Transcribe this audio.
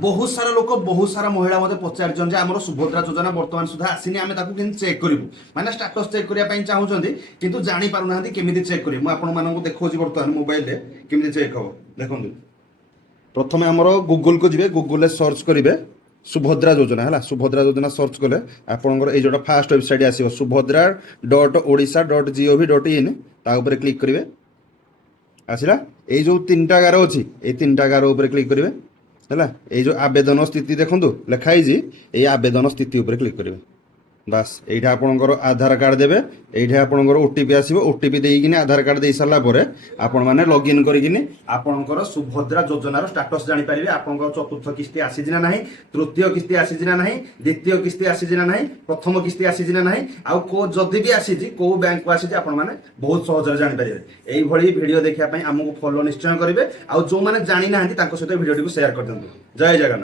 बहुत सारा लोक बहुत सारा महिला मते पचार आम सुभद्रा योजना बर्तमान सुधा आसीनी आम चेक करूँ माने स्टाटस चेक करने चाहूँगी किंतु जानी पारना केमी चेक करेंगे मुझे आपण देखा बर्तमान मोबाइल केमी चेक हम देखो प्रथम आम गूगल को जी गूगल सर्च करेंगे सुभद्रा योजना है सुभद्रा योजना सर्च कले आपंकर ये जोटा फास्ट वेबसाइट आसो सुभद्रा .odisha.gov.in क्लिक करेंगे आसला ये जो 3टा गार अच्छी ये 3टा गार उपर क्लिक करेंगे है ये जो आवेदन स्थिति देखो लिखाई ये आवेदन स्थिति उपर क्लिक करेंगे बास ये आपंकर आधार कार्ड देवे ये आपंकर ओटीपी आसो ओटीपी देकिन आधार कार्ड दे सारा पर आपण मैंने लॉगिन करपर सुभद्रा योजनार स्टाटस जानीपारे आपंकर चतुर्थ किस्ती आसी ना ना तृतीय किस्ती आसी ना ना द्वितीय किस्ती आसी ना ना प्रथम किस्ती आसी ना ना आउ जदि भी आसी कौ बैंक को आसी आपण मैंने बहुत सहज जानीपारे यही भिडियो देखा आमको फॉलो निश्चय करेंगे आउ जो मैंने जानी ना सहित भिडियो शेयर कर दिखाँ जय जगन्नाथ।